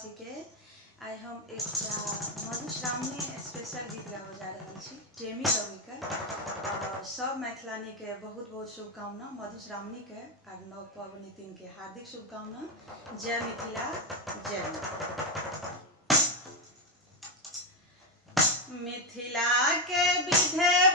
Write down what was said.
वासी के आइ हम एक मधुश्रावणी स्पेशल गीत गाबे जा रहा छी टेमी रवि के। सब मैथिलानी के बहुत बहुत शुभकामना। मधुश्रावणी के और नव पबनैतिन के हार्दिक शुभकामना। जय मिथिला, जय मिथिला। मिथिला के विधे